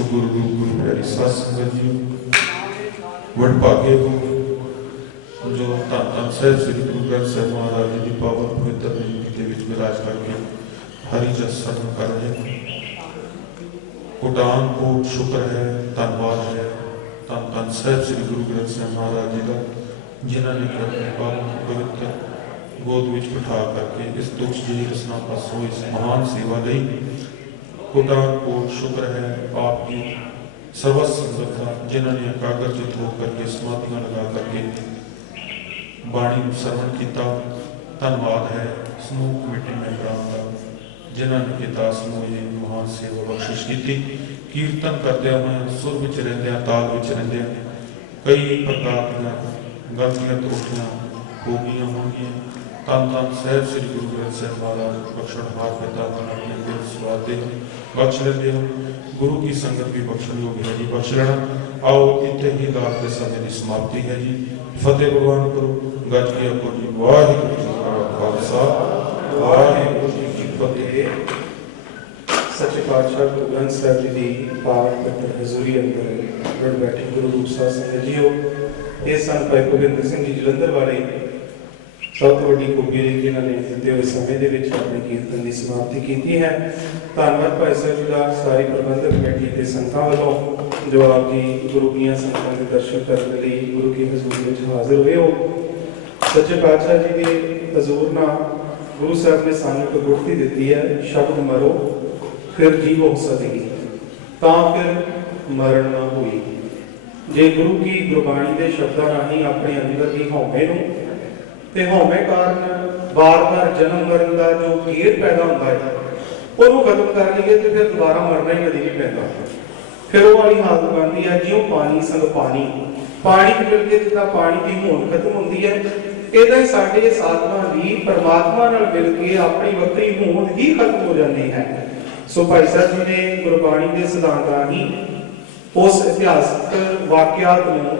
गुरु गुरु प्यारी साध संगत जी वडभागे हो जो धन धन साहिब श्री गुरु ग्रंथ साहिब महाराज जी की पावन पवित्र हजूरी के विच विराज करके हरि जस सत्संग कर रहे हैं। कोटान कोट शुक्र है, धन्यवाद है धन धन साहिब श्री गुरु ग्रंथ साहिब महाराज जी का, जिन्होंने अपने पावन पवित्र गोद विच बिठा करके इस दुख जी रसना पासों इस महान सेवा ली कोटान कोट शुक्र है आपकी सर्वस संगत का, जिन्होंने एकाग्रचित होकर के समाधियां लगा करके बाणी श्रवण किया। धन्यवाद है समूह कमेटी मैंबरान का, जिन्होंने ये दास ये महान सेवा बख्शिश की। कीर्तन करदे हुए सुर विच रहिंदे ताल विच रहिंदे कई प्रकार दी गलतियां त्रुटियां हो गई होंगी। धन धन साहिब श्री गुरु ग्रंथ साहिब महाराज बख्शणहार पिता अपने दिल स्वादे बख्श लेते हो। गुरु की संगत भी बख्शण योग है जी, बख्श लेना। आओ इतने ही दास के समय की समाप्ति है जी। फतेह भगवान करो गज की अको जी। वाहिगुरू जी का खालसा वाहिगुरू जी की फतेह। सच्चे पातशाह गुरु ग्रंथ साहिब जी की पाक पवित्र हजूरी अंदर रुड़ बैठे गुरु रूप साध संगत जीओ। ये सन भाई भुपिंदर सिंह जी जलंधर वाले सब तो वड्डी खूबी रही जिन्होंने दिते हुए समय के अपने कीर्तन की समाप्ति की है। धन्यवाद भाई साहब जी का, सारी प्रबंधक कमेटी के संगतां वालों जो आप जी गुरु की संगतां के दर्शन करने लिए गुरु की हजूरी में हाजिर हुए हो। सच्चे पातशाह जी के हजूर ना गुरु साहब ने सानू एक गुरती दी है, शब्द मरो फिर जी हो सकेगी ता फिर मरण ना हुई। जे गुरु की गुरबाणी के शब्दों राही अपने अंदर की हौमे नूं ते हौमे कारण बार बार जन्म मरण का जो घेर पैदा होता है ਉਹਨੂੰ खत्म कर लीए तो फिर दोबारा मरना ही कभी नहीं पैदा। फिर वो वाली हालत बनती है जियों पानी संग पानी पानी मिल के जिदा पानी की होंद खत्म होती है, इदा ही साडे साधना भी परमात्मा नाल मिल के अपनी वक्री होंद ही खत्म हो जाती है। सो भाई साहब जी ने गुरबाणी के सिद्धांत राही उस इतिहासक वाकियात नूं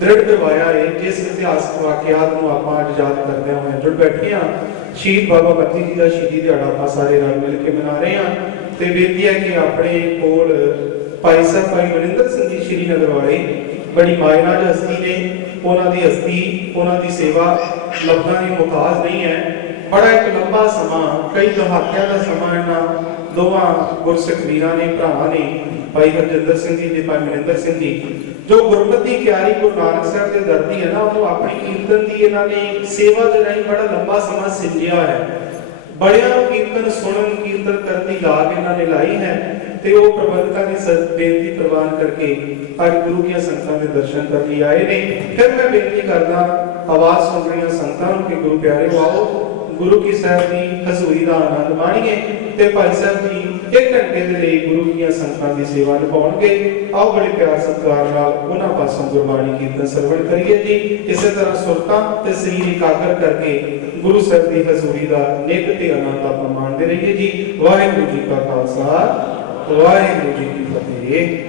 दृढ़ करवाया है, जिस इतिहासक वाकियात नूं आपां अज याद करदे होए जुड़ बैठे हां। शहीद बाबा बत्ती जी का शहीदी दिहाड़ा आपां सारे रल मिल के मना रहे हैं। ते बेनती है कि अपने कोल भाई साहब भाई मनिंदर सिंह जी श्रीनगर वाले बड़ी मायनाज हस्ती ने, उन्हां दी हस्ती उन्हां दी सेवा लफ्ज़ां दी मुताज नहीं है। बड़ा एक लंबा समा कई दहाकियां दा समा इन्हां दोवां गुरसिख वीरां ने भरावां ने भाई हरजिंदर सिंह जी ते भाई मनिंदर सिंह जी जो गुरमती क्यारी गुरु नानक साहब के दर्दी है ना, वो अपनी कीर्तन की इन्होंने सेवा दे राही बड़ा लंबा समा सिंजिया है। बड़िया कीर्तन सुनन कीर्तन करने की लाग इन्होंने लाई है। ते वो प्रबंधकों ने बेनती प्रवान करके आज गुरु की संगतां के दर्शन करने आए ने। फिर मैं बेनती करदा आवाज सुन रही संगतां के गुरु प्यारे आओ गुरु की साहब की हजूरी का आनंद माणीए ते भाई साहब जी 1 घंटे के लिए गुरु की संगतां की सेवा निभाउणगे। आओ बड़े प्यार सत्कार नाल उन्हां पासों गुरबाणी कीर्तन सरवण करिए जी। इसे तरह सुरतां ते सरीर एकाग्र करके गुरु साहब की हजूरी का नित ते आनंद आपां माणदे रहिए जी। वाहिगुरू जी का खालसा वाहिगुरू जी की फतेह।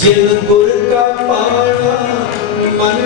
जिन गुर का पाना मन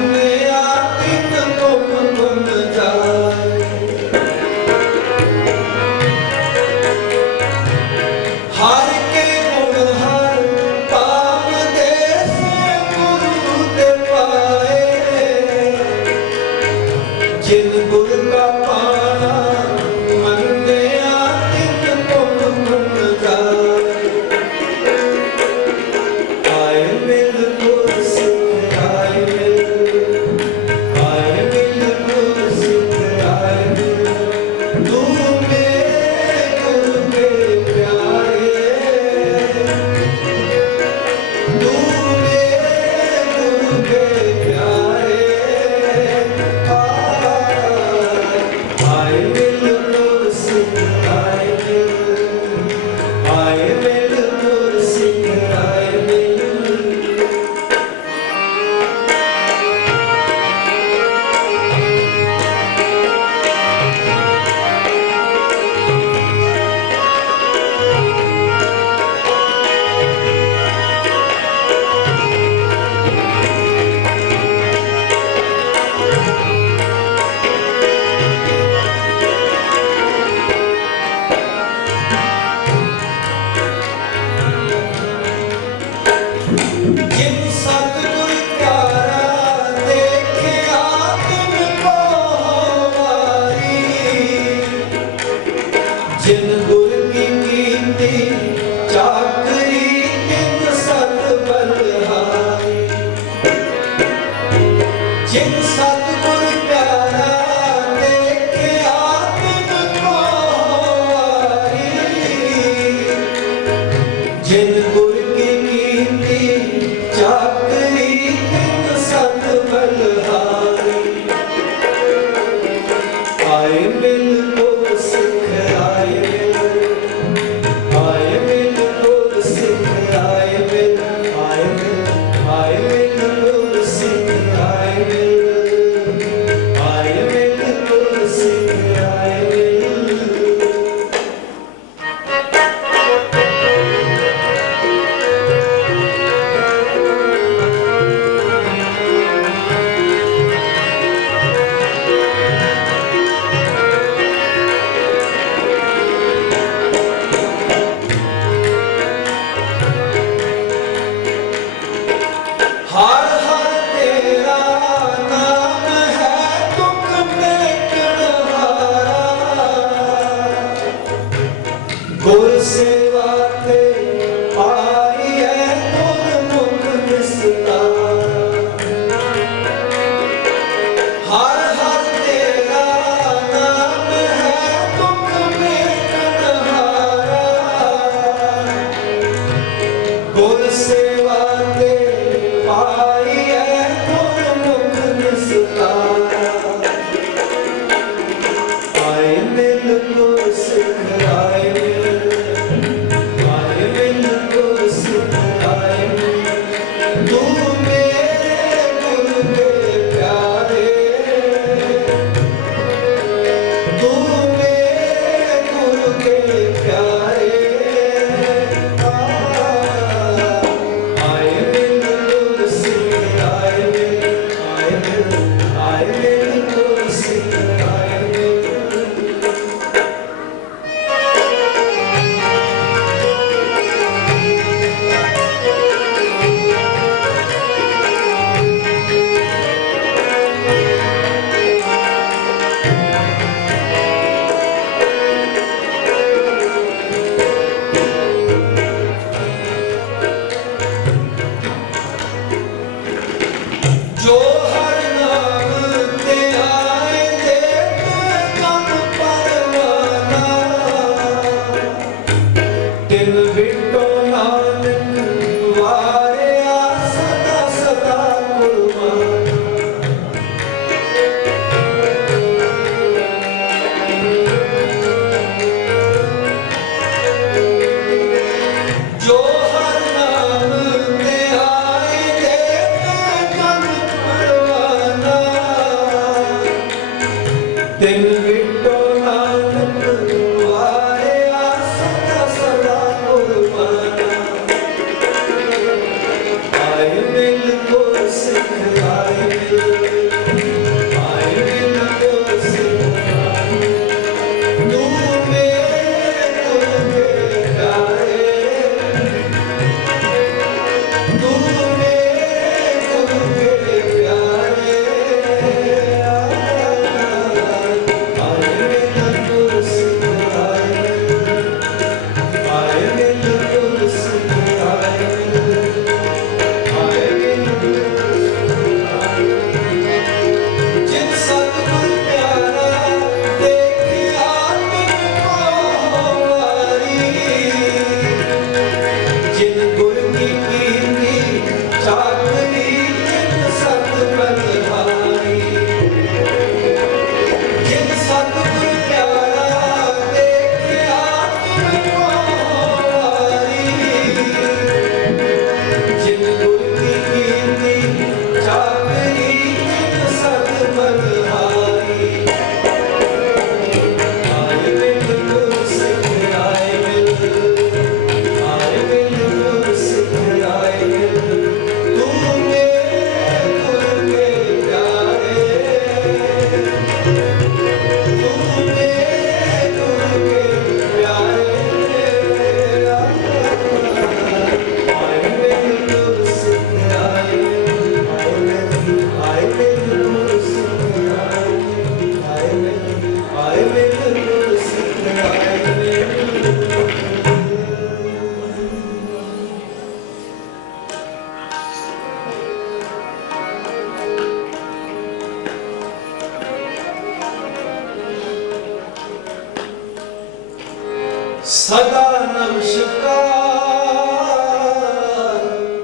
सदा नमस्कार,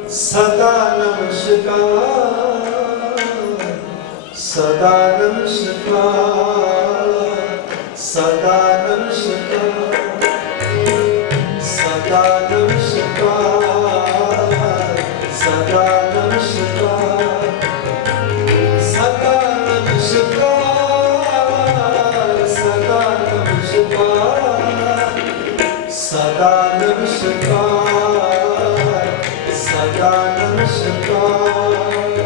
सदा नमस्कार, सदा नमस्कार, सदा नमस्कार, सदा नमस्कार, सदा नमस्कार, सदा नमस्कार, सदा नमस्कार, सदा नमस्कार, सदा नमस्कार,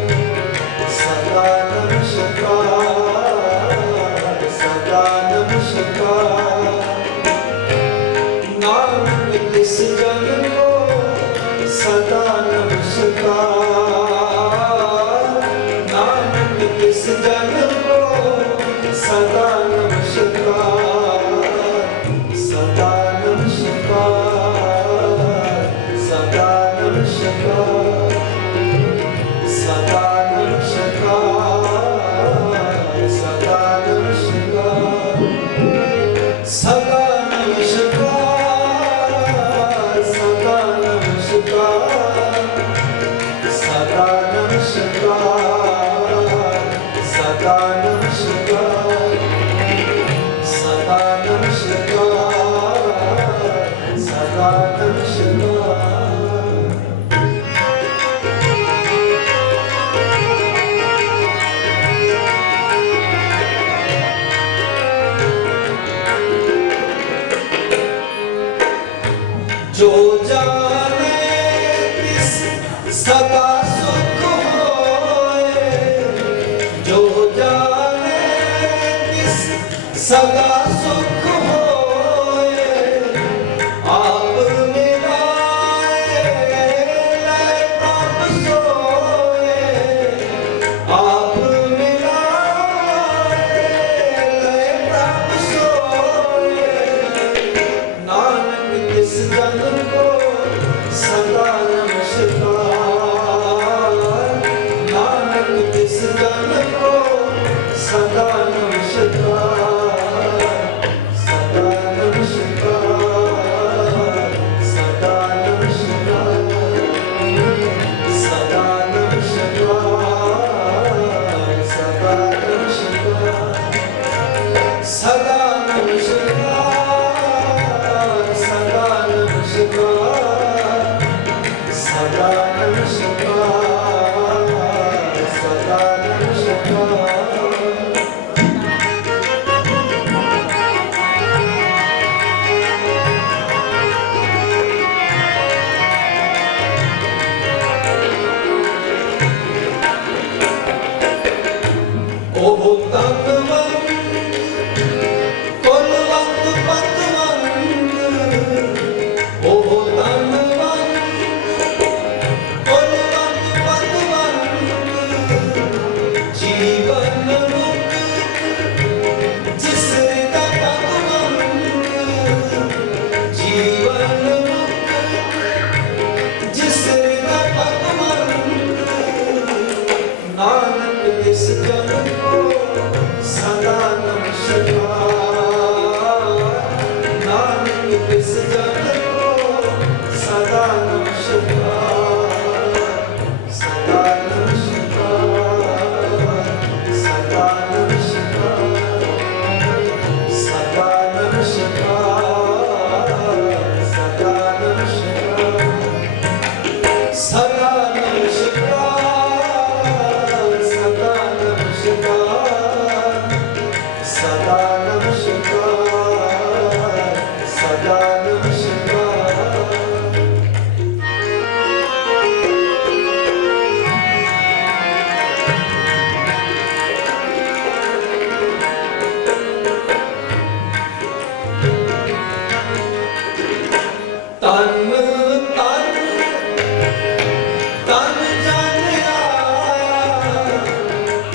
सदा नमस्कार, सदा नमस्कार। नानक तिस जन को सदा नमस्कार, नानक तिस जन को सदा नमस्कार, सदा नमस्कार, सदा नमस्कार, सदा नमस्कार, सदा नमस्कार, सदा नमस्कार, सदा नमस्कार, सदा नमस्कार, सदा नमस्कार, सदा नमस्कार, सदा नमस्कार। जो जाने तिस सदा सुख होए, जो जाने तिस सदा सुख होए, आप मिलाए लय प्रभ सोए, आप मिलाए लय प्रभ सोए। नानक तिस जन को सदा नमस्कार, नानक तिस जन को सदा नमस्कार,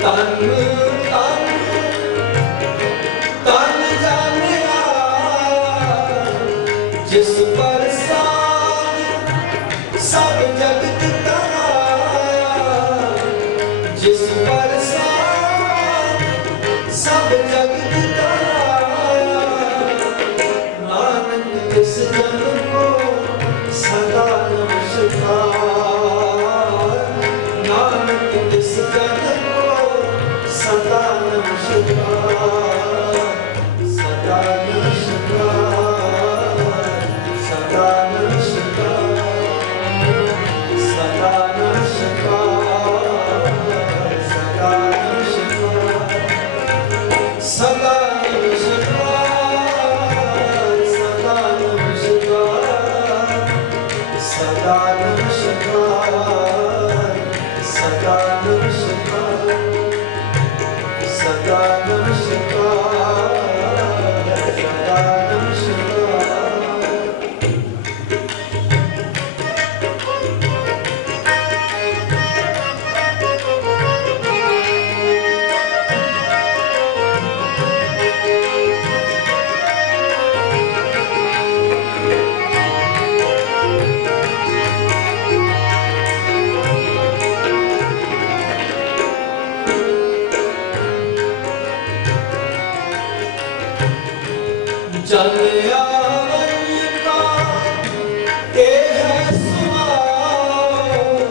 ਤਨ ਤਨ ਤਨ ਜਾਣਿਆ ਜਿਸ ਪ੍ਰਸਾਦ ਸਭ ਜਗਤ ਤਰਾਇਆ ਜਿਸ ਪ੍ਰਸਾਦ ਸਭ ਜਗਤ ਤਰਾਇਆ ਨਾਨਕ ਤਿਸ ਜਨ ਕੋ ਸਦਾ ਨਮਸਕਾਰ ਨਾਨਕ ਤਿਸ ਜਨ ਕੋ ਸਦਾ ਨਮਸਕਾਰ ਸਦਾ ਨਮਸਕਾਰ ਸਦਾ ਨਮਸਕਾਰ ਸਦਾ ਨਮਸਕਾਰ ਸਦਾ ਨਮਸਕਾਰ ਸਦਾ ਨਮਸਕਾਰ ਸਦਾ ਨਮਸਕਾਰ ਸਦਾ ਨਮਸਕਾਰ ਸਦਾ ਨਮਸਕਾਰ ਸਦਾ ਨਮਸਕਾਰ ਸਦਾ ਨਮਸਕਾਰ ਜਨ ਆਵਨ ਕਾ ਇਹ ਹੈ ਸੁਆਉ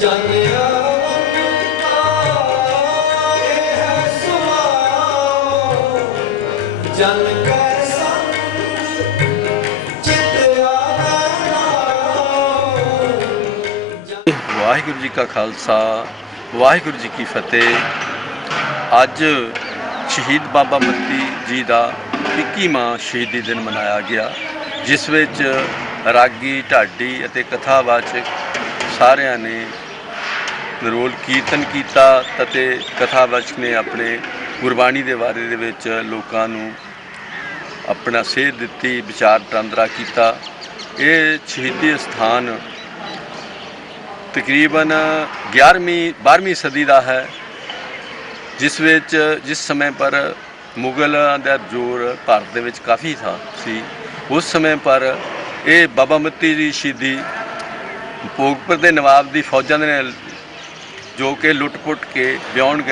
ਜਨ ਆਵਨ ਕਾ ਇਹ ਹੈ ਸੁਆਉ ਜਨ ਕੈ ਸੰਗ ਚਿਤ ਆਵਨਾਉ ਵਾਹਿਗੁਰੂ ਜੀ ਕਾ ਖਾਲਸਾ ਵਾਹਿਗੁਰੂ ਜੀ ਕੀ ਫਤਿਹ। ਅੱਜ ਸ਼ਹੀਦ ਬਾਬਾ ਮੱਤੀ ਜੀ ਦਾ 21ਵਾਂ ਸ਼ਹੀਦੀ ਦਿਨ ਮਨਾਇਆ ਗਿਆ, ਜਿਸ ਵਿੱਚ ਰਾਗੀ ਢਾਡੀ ਅਤੇ ਕਥਾਵਾਚਕ ਸਾਰਿਆਂ ਨੇ ਰੋਲ ਕੀਰਤਨ ਕੀਤਾ ਅਤੇ ਕਥਾਵਾਚਕ ਨੇ ਆਪਣੇ ਗੁਰਬਾਣੀ ਦੇ ਬਾਰੇ ਦੇ ਵਿੱਚ ਲੋਕਾਂ ਨੂੰ ਆਪਣਾ ਸੇਧ ਦਿੱਤੀ, ਵਿਚਾਰ ਵਟਾਂਦਰਾ ਕੀਤਾ। ਇਹ ਸ਼ਹੀਦੀ ਸਥਾਨ ਤਕਰੀਬਨ 12ਵੀਂ ਸਦੀ ਦਾ ਹੈ, ਜਿਸ ਸਮੇਂ ਪਰ ਮੁਗਲਾਂ ਦਾ ਜ਼ੋਰ ਭਾਰਤ ਦੇ ਵਿੱਚ ਕਾਫੀ ਸੀ। ਉਸ ਸਮੇਂ ਪਰ ਇਹ ਬਾਬਾ ਮੱਤੀ ਦੀ ਸ਼ਹੀਦੀ ਭੋਗਪੁਰ ਦੇ ਨਵਾਬ ਦੀ ਫੌਜਾਂ ਦੇ ਨਾਲ ਜੋ ਕਿ ਲੁੱਟ-ਪੁੱਟ ਕੇ ਵਿਆਉਣ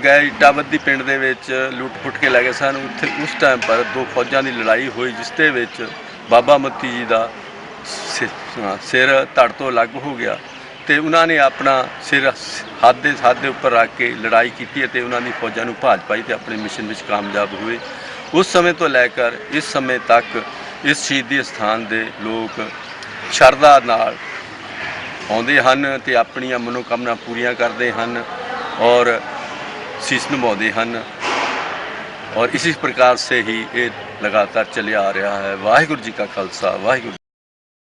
ਗਏ ਇੱਟਾਬੱਦੀ ਪਿੰਡ ਦੇ ਵਿੱਚ ਲੁੱਟ-ਪੁੱਟ ਕੇ ਲੈ ਗਏ ਸਨ। ਉੱਥੇ ਉਸ ਟਾਈਮ ਪਰ ਦੋ ਫੌਜਾਂ ਦੀ ਲੜਾਈ ਹੋਈ, ਜਿਸ ਦੇ ਵਿੱਚ ਬਾਬਾ ਮੱਤੀ ਜੀ ਦਾ ਸਿਰ ਧੜ ਤੋਂ ਅਲੱਗ ਹੋ ਗਿਆ ਅਤੇ ਉਹਨਾਂ ਨੇ ਆਪਣਾ ਸਿਰ ਹੱਥ ਦੇ ਉੱਪਰ ਰੱਖ ਕੇ ਲੜਾਈ ਕੀਤੀ ਅਤੇ ਉਹਨਾਂ ਦੀ ਫੌਜਾਂ ਨੂੰ ਭਾਜ ਪਾਈ ਅਤੇ ਆਪਣੇ ਮਿਸ਼ਨ ਵਿੱਚ ਕਾਮਯਾਬ ਹੋਏ। ਉਸ ਸਮੇਂ ਤੋਂ ਲੈ ਕਰ ਇਸ ਸਮੇਂ ਤੱਕ ਇਸ ਸ਼ਹੀਦੀ ਸਥਾਨ ਦੇ ਲੋਕ ਸ਼ਰਧਾ ਨਾਲ ਆਉਂਦੇ ਹਨ ਅਤੇ ਆਪਣੀਆਂ ਮਨੋਕਾਮਨਾ ਪੂਰੀਆਂ ਕਰਦੇ ਹਨ ਔਰ ਸੀਸ ਨਿਭਾਉਂਦੇ ਹਨ और इसी प्रकार से ही ये लगातार चले आ रहा है। वाहिगुरु जी का खालसा वाहिगुरु।